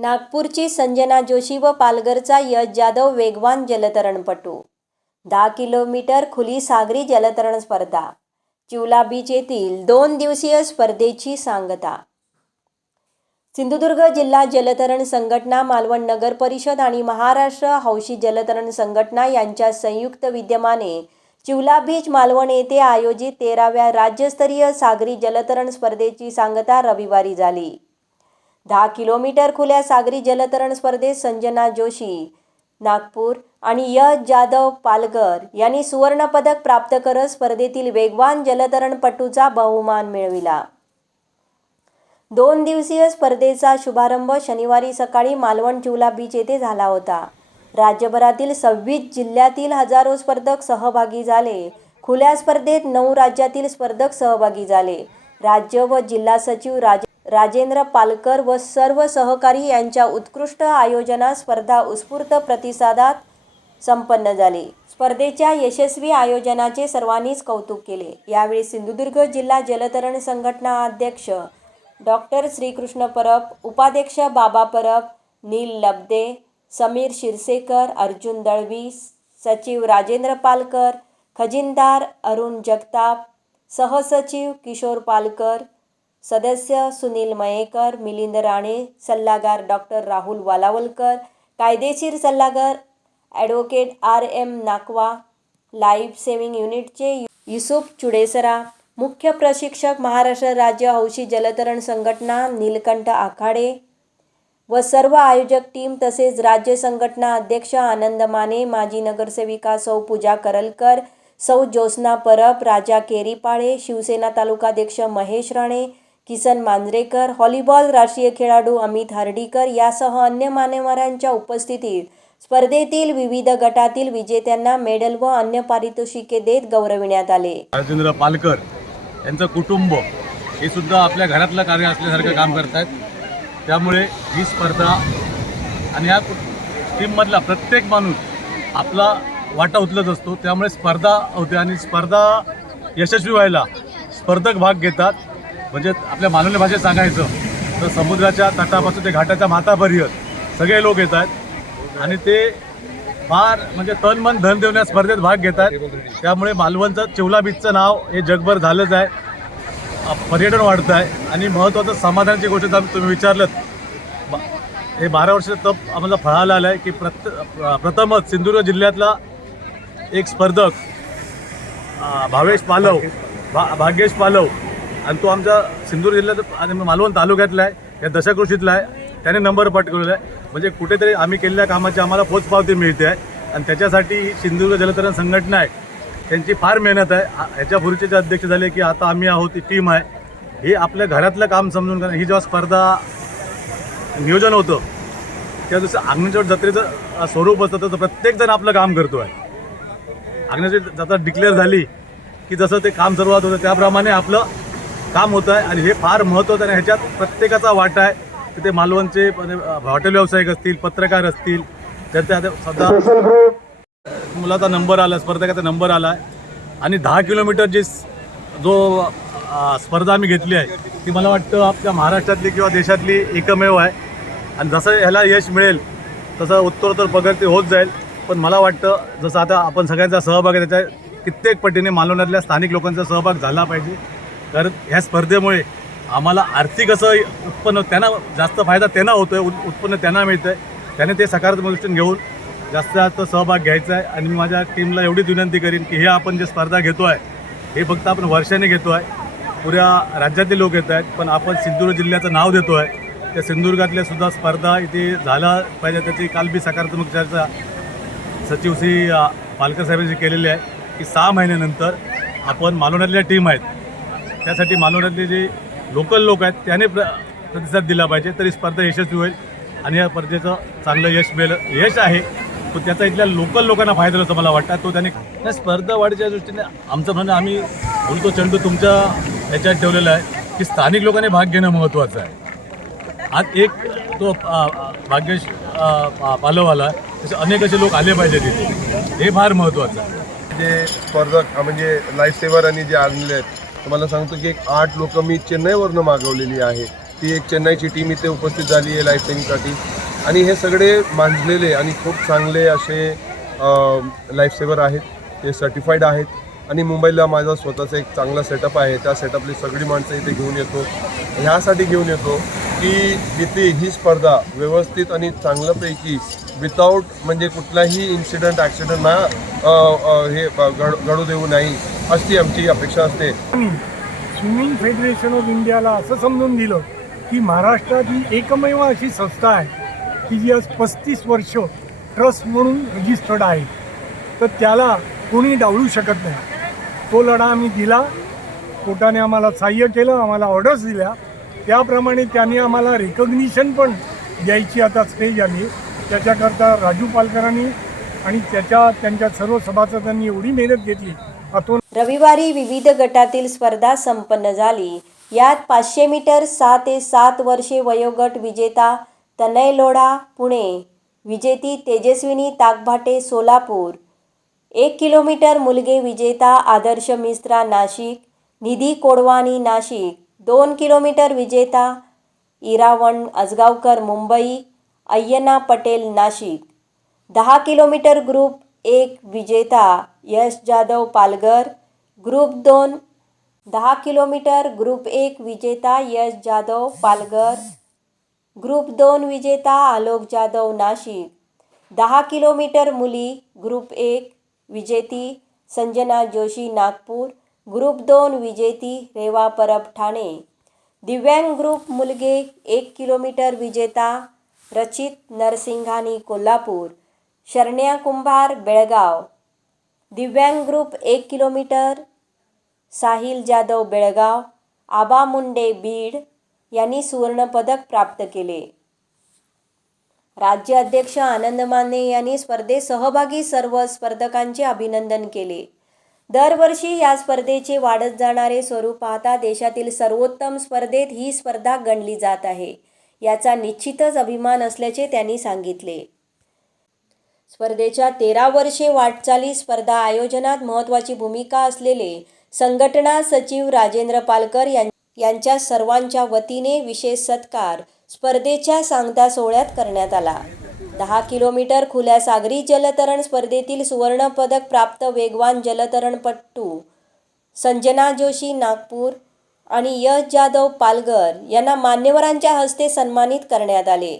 नागपूरची संजना जोशी व पालघरचा यश जाधव वेगवान जलतरणपटू. दहा किलोमीटर खुली सागरी जलतरण स्पर्धा. चिवला बीच येथील दोन दिवसीय स्पर्धेची सांगता. सिंधुदुर्ग जिल्हा जलतरण संघटना मालवण नगर परिषद आणि महाराष्ट्र हौशी जलतरण संघटना यांच्या संयुक्त विद्यमाने चिवला बीच मालवण येथे आयोजित तेराव्या राज्यस्तरीय सागरी जलतरण स्पर्धेची सांगता रविवारी झाली. दहा किलोमीटर खुल्या सागरी जलतरण स्पर्धेत संजना जोशी नागपूर आणि यश जाधव पालकर यांनी सुवर्णपदक प्राप्त करत स्पर्धेतील वेगवान जलतरणपटूचा बहुमान मिळविला. दोन दिवसीय स्पर्धेचा शुभारंभ शनिवारी सकाळी मालवण चिवला बीच येथे झाला होता. राज्यभरातील सव्वीस जिल्ह्यातील हजारो स्पर्धक सहभागी झाले. खुल्या स्पर्धेत नऊ राज्यातील स्पर्धक सहभागी झाले. राज्य व जिल्हा सचिव राज राजेंद्र पालकर व सर्व सहकारी यांच्या उत्कृष्ट आयोजनात स्पर्धा उत्स्फूर्त प्रतिसादात संपन्न झाली. स्पर्धेच्या यशस्वी आयोजनाचे सर्वांनीच कौतुक केले. यावेळी सिंधुदुर्ग जिल्हा जलतरण संघटना अध्यक्ष डॉक्टर श्रीकृष्ण परब उपाध्यक्ष बाबा परब नील लब्दे समीर शिरसेकर अर्जुन दळवी सचिव राजेंद्र पालकर खजिनदार अरुण जगताप सहसचिव किशोर पालकर सदस्य सुनील मयेकर मिलिंद राणे सल्लागार डॉक्टर राहुल वालावलकर कायदेशीर सल्लागार advocate R M Nakwa life saving युनिटचे युसुफ चुडेसरा मुख्य प्रशिक्षक महाराष्ट्र राज्य हौशी जलतरण संघटना नीलकंठ आखाडे व सर्व आयोजक टीम तसेच राज्य संघटना अध्यक्ष आनंद माने माजी नगरसेविका सौ पूजा करलकर सौ ज्योत्स्ना परब राजा केरीपाळे शिवसेना तालुकाध्यक्ष महेश राणे किसन मांजरेकर हॉलीबॉल राष्ट्रीय खेळाडू अमित हर्डीकर यासह अन्य मान्यवरांच्या उपस्थितीत स्पर्धेतील विविध गटातील विजेत्यांना मेडल व अन्य पारितोषिके देत गौरविण्यात आले. राजेंद्र पालकर यांचं कुटुंब हे सुद्धा आपल्या घरातलं कार्य असल्यासारखं काम करत आहेत त्यामुळे ही स्पर्धा आणि या टीममधला प्रत्येक माणूस आपला वाटा उचलत असतो. त्यामुळे स्पर्धा होते आणि स्पर्धा यशस्वी व्हायला स्पर्धक भाग घेतात. म्हणजे आपल्या मानवली भाषेत सांगायचं तर समुद्राच्या तटापासून ते घाटाच्या माथापर्यंत सगळे लोक येत आहेत. आणि ते फार म्हणजे तन मन धन देऊन या स्पर्धेत भाग घेतात त्यामुळे मालवणचं चिवला बीचचं नाव हे जगभर झालंच आहे. पर्यटन वाढतं आहे. आणि महत्त्वाचं समाधानाची गोष्ट जर तुम्ही विचारलं हे बारा वर्ष तप आम्हाला फळाला आलं आहे की प्रत प्रथमच सिंधुदुर्ग जिल्ह्यातला एक स्पर्धक भावेश पालव भा भाग्येश पालव आणि तो आमच्या सिंधुदुर्ग जिल्ह्यात आणि मालवण तालुक्यातला आहे. या दशाकृषीतला आहे. त्याने नंबर पटकवलेला आहे. म्हणजे कुठेतरी आम्ही केलेल्या कामाची आम्हाला पोचपावती मिळते आहे. आणि त्याच्यासाठी ही सिंधुदुर्ग जलतरण संघटना आहे. त्यांची फार मेहनत आहे. ह्याच्यापूर्वीचे जे अध्यक्ष झाले की आता आम्ही आहोत ही टीम आहे. हे आपल्या घरातलं काम समजून ही जेव्हा स्पर्धा नियोजन होतं त्या जसं आग्नेश्वर जत्रेचं स्वरूप असतं. तर प्रत्येकजण आपलं काम करतो आहे आग्नेश्वर जत्रा डिक्लेअर झाली की जसं ते काम सुरुवात होतं त्याप्रमाणे आपलं काम होतं आहे आणि हे फार महत्त्वाचं आहे. आणि ह्याच्यात प्रत्येकाचा वाटा आहे. तिथे मालवणचे म्हणजे, हॉटेल व्यावसायिक असतील पत्रकार असतील तर त्या त्या सध्या मुलाचा नंबर आला स्पर्धकाचा नंबर आला आहे. आणि दहा किलोमीटर जी जो स्पर्धा आम्ही घेतली आहे ती मला वाटतं आपल्या महाराष्ट्रातली किंवा देशातली एकमेव आहे. आणि जसं ह्याला यश मिळेल तसं उत्तरोत्तर प्रगती होत जाईल. पण मला वाटतं जसं आता आपण सगळ्यांचा सहभाग आहे त्याच्या कित्येक पटीने मालवण्यातल्या स्थानिक लोकांचा सहभाग झाला पाहिजे. कारण ह्या स्पर्धेमुळे आम्हाला आर्थिक असं उत्पन्न त्यांना जास्त फायदा त्यांना होतो आहे उत्पन्न त्यांना मिळतं आहे त्याने ते सकारात्मक दृष्टीने घेऊन जास्त जास्त सहभाग घ्यायचा आहे आणि मी माझ्या टीमला एवढीच विनंती करीन की हे आपण जे स्पर्धा घेतो आहे हे फक्त आपण वर्षाने घेतो आहे. पुऱ्या राज्यातले लोक येत आहेत पण आपण सिंधुदुर्ग जिल्ह्याचं नाव देतो आहे. त्या सिंधुदुर्गातल्या सुद्धा स्पर्धा इथे झाला पाहिजे त्याची काल बी सकारात्मक चर्चा सचिव श्री पालकर साहेबांशी केलेली आहे की सहा महिन्यानंतर आपण मालवण्यातल्या टीम आहेत त्यासाठी मालवण्यातले जे लोकल लोक आहेत त्याने प्र प्रतिसाद दिला पाहिजे तरी स्पर्धा यशस्वी होईल. आणि या स्पर्धेचं चांगलं यश मिळेल यश आहे. तो त्याचा इथल्या लोकल लोकांना फायदा असं मला वाटतं. तो त्याने त्या स्पर्धा वाढीच्या दृष्टीने आमचं म्हणणं आम्ही बोलतो चेंडू तुमच्या याच्यात ठेवलेला आहे की स्थानिक लोकांनी भाग घेणं महत्त्वाचं आहे. आज एक तो भाग्यश पालवाला तसे अनेक असे लोक आले पाहिजे तिथे हे फार महत्त्वाचं आहे. जे स्पर्धक म्हणजे लाईफ सेवर आणि जे आणले आहेत तुम्हाला सांगतो की एक आठ लोक मी चेन्नईवरनं मागवलेली आहे. ती एक चेन्नईची टीम इथे उपस्थित झाली आहे लाईफसेविंगसाठी आणि हे सगळे मांजलेले आणि खूप चांगले असे लाईफसेवर आहेत. ते सर्टिफाईड आहेत. आणि मुंबईला माझा स्वतःचा एक चांगला सेटअप आहे. त्या सेटअपली सगळी माणसं इथे घेऊन येतो. ह्यासाठी घेऊन येतो की इथे ही स्पर्धा व्यवस्थित आणि चांगल्यापैकी विदाऊट म्हणजे कुठलाही इन्सिडंट ॲक्सिडेंट ना हे घड घडू देऊ नाही. अशी आमची अपेक्षा असते. स्विमिंग फेडरेशन ऑफ इंडियाला असं समजून दिलं की महाराष्ट्रात ही एकमेव अशी संस्था आहे की जी आज पस्तीस वर्ष ट्रस्ट म्हणून रजिस्टर्ड आहे. तर त्याला कोणी डावळू शकत नाही. तो लढा आम्ही दिला. कोर्टाने आम्हाला सहाय्य केलं आम्हाला ऑर्डर्स दिल्या. त्याप्रमाणे त्यांनी आम्हाला रिकग्निशन पण द्यायची आता स्टेज आली. त्याच्याकरता राजू पालकरांनी आणि त्याच्या त्यांच्या सर्व सभासदांनी एवढी मेहनत घेतली रविवारी विविध गटातील स्पर्धा संपन्न झाली. यात पाचशे मीटर सहा ते सात वर्षे वयोगट विजेता तनय लोढा पुणे. विजेती तेजस्विनी ताकभाटे सोलापूर. एक किलोमीटर मुलगे विजेता आदर्श मिश्रा नाशिक. निधी कोडवानी नाशिक. दोन किलोमीटर विजेता इरावण अजगावकर मुंबई. अय्यना पटेल नाशिक. दहा किलोमीटर ग्रुप एक विजेता यश जाधव पालघर, ग्रुप दोन, दहा किलोमीटर, ग्रुप एक विजेता यश जाधव पालघर, ग्रुप दोन विजेता आलोक जाधव नाशिक, दहा किलोमीटर मुली, ग्रुप एक विजेती संजना जोशी नागपूर, ग्रुप दोन विजेती रेवा परब ठाणे, दिव्यांग ग्रुप मुलगे एक किलोमीटर विजेता रचित नरसिंघानी कोल्हापूर, शरण्या कुंभार बेळगाव दिव्यांग ग्रुप एक किलोमीटर साहिल जाधव बेळगाव आबा मुंडे बीड यांनी सुवर्णपदक प्राप्त केले. राज्य अध्यक्ष आनंद माने यांनी स्पर्धेत सहभागी सर्व स्पर्धकांचे अभिनंदन केले. दरवर्षी या स्पर्धेचे वाढत जाणारे स्वरूप पाहता देशातील सर्वोत्तम स्पर्धेत ही स्पर्धा गणली जात आहे याचा निश्चितच अभिमान असल्याचे त्यांनी सांगितले. स्पर्धेच्या तेरा वर्षे वाटचाली स्पर्धा आयोजनात महत्त्वाची भूमिका असलेले संघटना सचिव राजेंद्र पालकर यां यांच्या सर्वांच्या वतीने विशेष सत्कार स्पर्धेच्या सांगता सोहळ्यात करण्यात आला. दहा किलोमीटर खुल्या सागरी जलतरण स्पर्धेतील सुवर्णपदक प्राप्त वेगवान जलतरणपटू संजना जोशी नागपूर आणि यश जाधव पालघर यांना मान्यवरांच्या हस्ते सन्मानित करण्यात आले.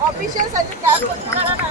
ऑफिशियलसाठी कॅब करा ना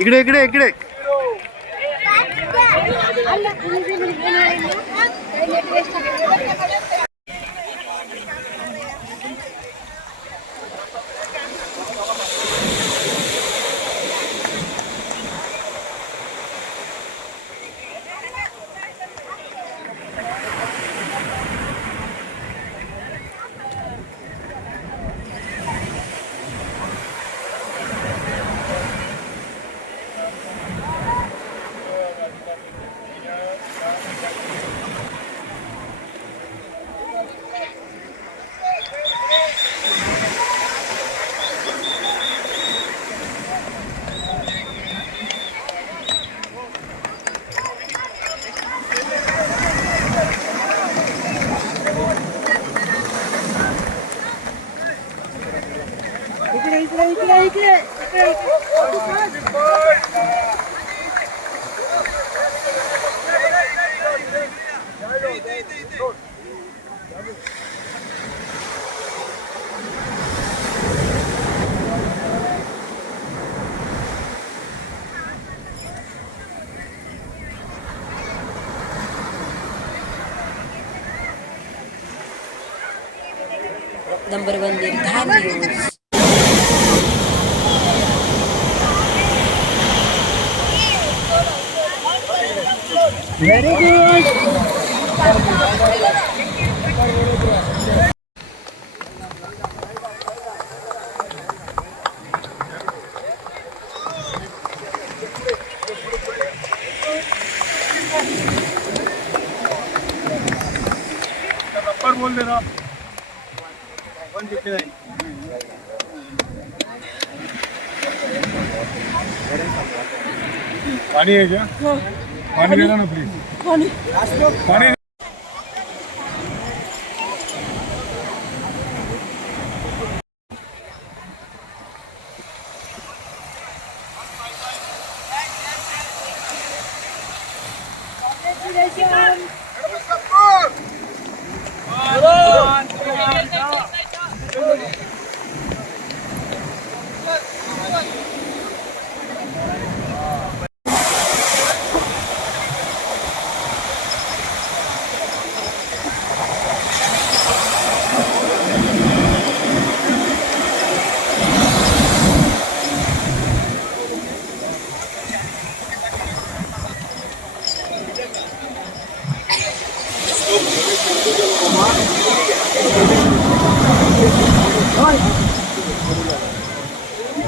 इकडे इकडे इकडे. नंबर वन निर्धार न्यूज रप्पर बोल दे ना पण आहे का? पाणी द्या ना प्लीज पाणी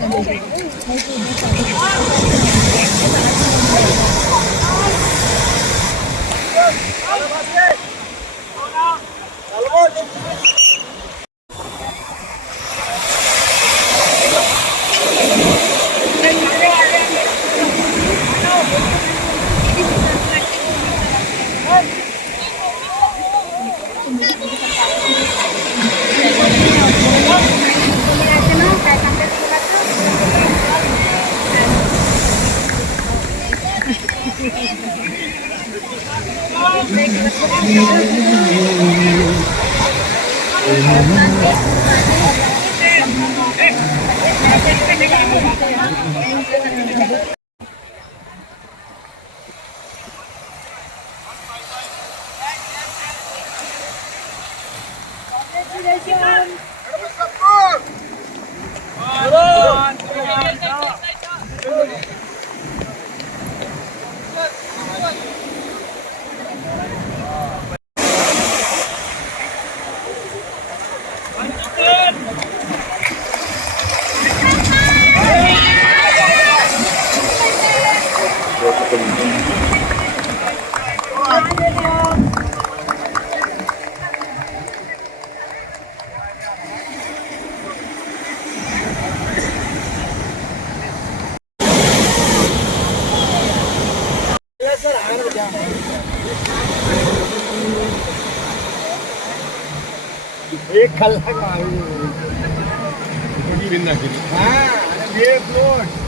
看这个超市里面找的 you. एक खाल्ला का हा एक लोट नंबर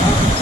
Bye.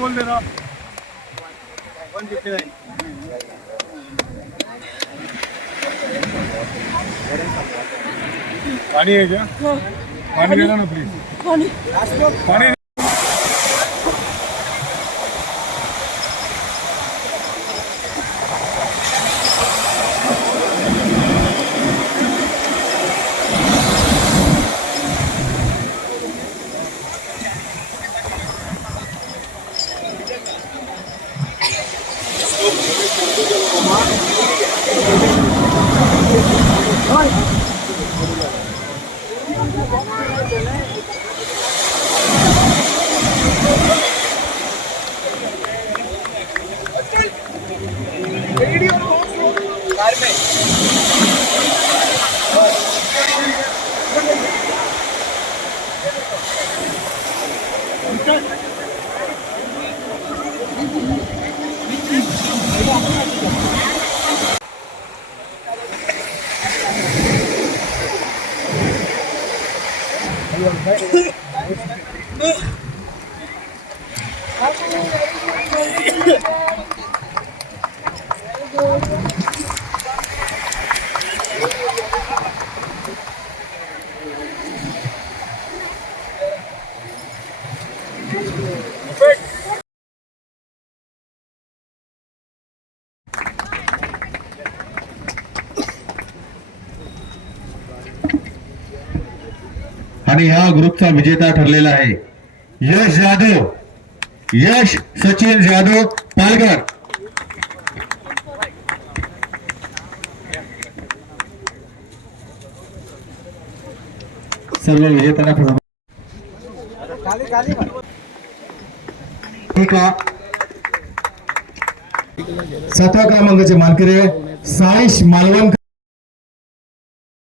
बोल दे ना वन फिफ्टी नाईन पाणी आहे का? पाणी देणार ना प्लीज पाणी 你顶上才到泰国。आणि ह्या ग्रुपचा विजेता ठरलेला आहे. यश जाधव. यश सचिन जाधव पालघर. सर्व विजेत्यांना प्रथम- ठीक आहे. सातव्या क्रमांकाचे मानकरी साईश मालवणकर.